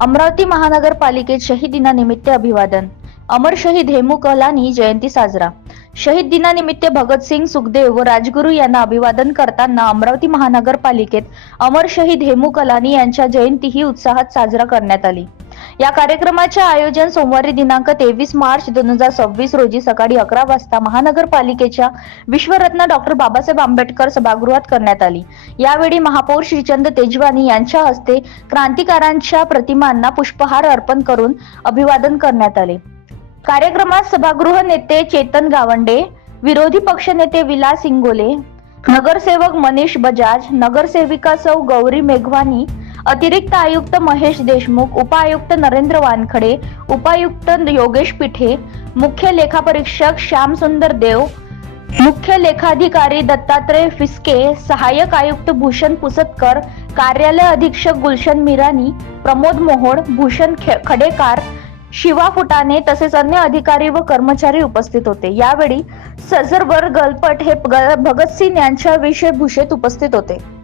अमरावती महानगरपालिकेत शहीद दिनानिमित्त अभिवादन. अमर शहीद हेमू कलानी जयंती साजरा. शहीद दिनानिमित्त भगतसिंग, सुखदेव व राजगुरू यांना अभिवादन करताना अमरावती महानगरपालिकेत अमर शहीद हेमू कलानी यांच्या जयंती ही उत्साहात साजरा करण्यात आली. या कार्यक्रमाचे आयोजन सोमवारी दिनांक 23 मार्च 2026 रोजी सकाळी 11 वाजता महानगरपालिकेच्या विश्वरत्न डॉक्टर बाबासाहेब आंबेडकर सभागृहात करण्यात आली. यावेळी महापौर श्रीचंद तेजवानी यांच्या हस्ते क्रांतिकारांच्या प्रतिमांना पुष्पहार अर्पण करून अभिवादन करण्यात आले. कार्यक्रमात सभागृह नेते चेतन गावंडे, विरोधी पक्षनेते विलास इंगोले, नगरसेवक मनीष बजाज, नगरसेविका सौ गौरी मेघवानी, अतिरिक्त आयुक्त महेश देशमुख, उपायुक्त नरेंद्र वानखडे, उपायुक्त योगेश पिठे, मुख्य लेखापरीक्षक श्याम सुंदर देव, मुख्य लेखाधिकारी दत्तात्रय फिसके, सहाय्यक आयुक्त भूषण पुसतकर, कार्यालय अधीक्षक गुलशन मिरानी, प्रमोद मोहोड, भूषण खडेकार, शिवा फुटाणे तसेच अन्य अधिकारी व कर्मचारी उपस्थित होते. यावेळी सजरवर गलपट हे भगतसिंग यांच्या विषयभूषेत उपस्थित होते.